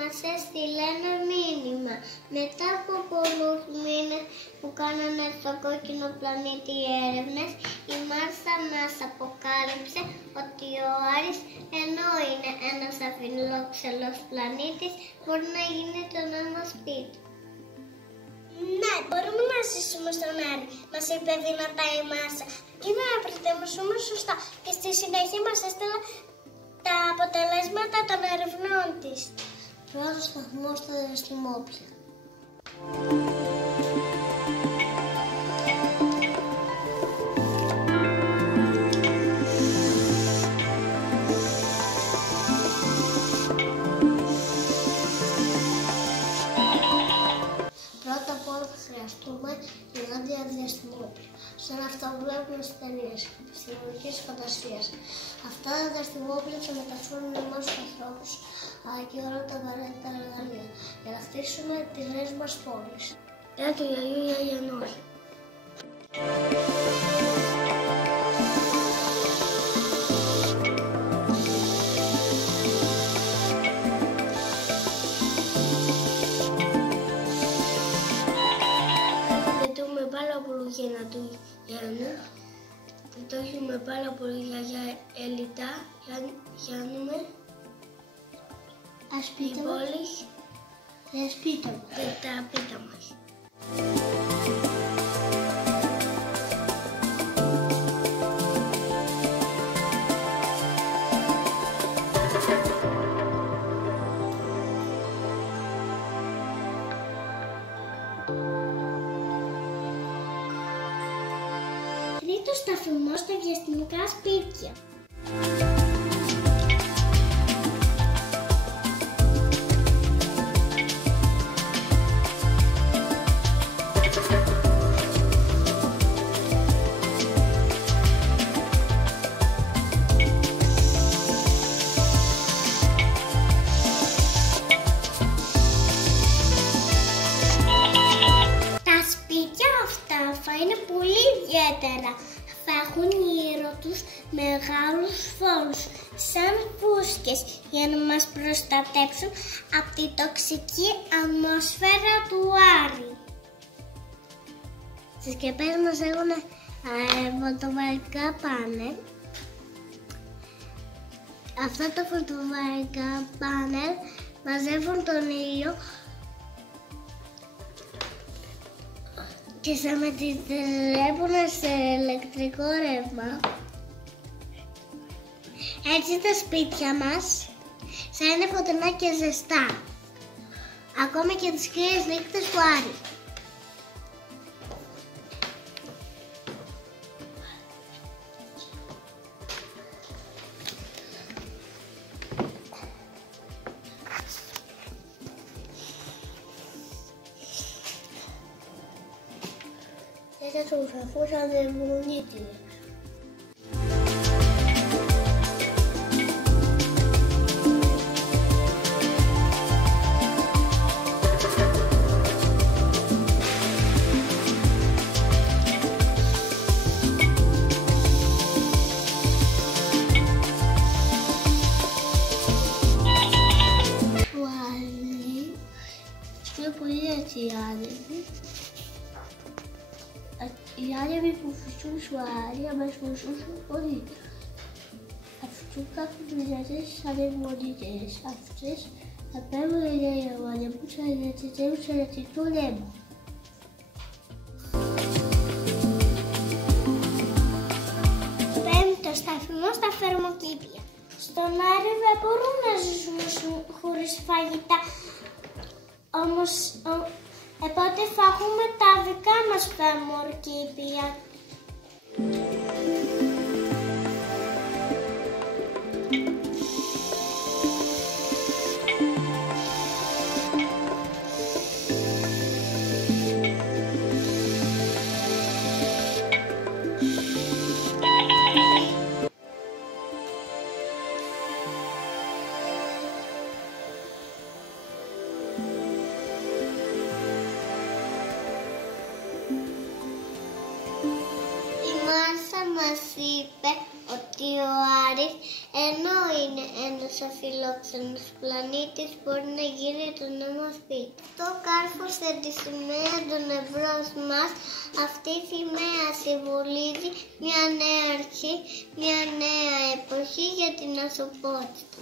μας έστειλε ένα μήνυμα. Μετά από πολλούς μήνες που κάνανε στο κόκκινο πλανήτη έρευνες, η Μάρσα μας αποκάλυψε ότι ο Άρης, ενώ είναι ένας αφιλόξενος πλανήτης, μπορεί να γίνει το νέο σπίτι. Ναι, μπορούμε να ζήσουμε στον Άρη, μας είπε δυνατά η Μάρσα. Και να προετοιμαστούμε σωστά. Και στη συνέχεια μας έστειλε τα αποτελέσματα των ερευνών της. Πρώτος σταθμός στο διαστημόπλαιο. Πρώτα απ' όλα θα χρειαστούμε γιγάντια διαστημόπλια, σαν αυτά που βλέπουμε στις ταινίες επιστημονικής φαντασίας. Αυτά τα διαστημόπλια θα μεταφέρουν εμάς τους ανθρώπους, αλλά και όλα τα απαραίτητα εργαλεία, για να χτίσουμε τις νέες μας πόλεις. Ένα του γιαγιού ή αγιανός. Για του Γιάννου, το έχουμε πάρα πολύ για Ελιτά, Γιάννουμε, την πόλη και τα πίτα μας. Τρίτος σταθμός στα διαστημικά σπίτια. Τα σπίτια αυτά θα είναι πολύ ιδιαίτερα. Θα έχουν γύρω τους μεγάλους φόρους, σαν φούσκες, για να μας προστατέψουν από τη τοξική ατμόσφαιρα του Άρη. Στις σκεπές μας έχουν φωτοβολταϊκά πάνελ. Αυτά τα φωτοβολταϊκά πάνελ μαζεύουν τον ήλιο και θα μετατρέπουν σε ηλεκτρικό ρεύμα. Έτσι τα σπίτια μας θα είναι φωτεινά και ζεστά, ακόμα και τις κρύες νύχτες του Άρη.这是水壶上的模拟题。Οι άνεμοι που φυσούν στο Άρη αμεσπροσούν πολύ. Αυτού κάποιοι δυνατές ανεμονίτες. Αυτές απέβουν για ιαμάνια που θα ανατητεύουν σε ανατητό νέμα. Πέμπτο σταθμό στα θερμοκήπια. Στον Άρη δεν μπορούμε να ζήσουμε χωρίς φαγητά. Όμως, οπότε θα έχουμε τα δικά μας θερμοκήπια. Μας Άρης, ενώ είναι ένας αφιλόξενος πλανήτης, μπορεί να γίνει το νέο σπίτι. Το κάρφωσε τη σημαία των εμπρός μας. Αυτή η σημαία συμβολίζει μια νέα αρχή, μια νέα εποχή για την ανθρωπότητα.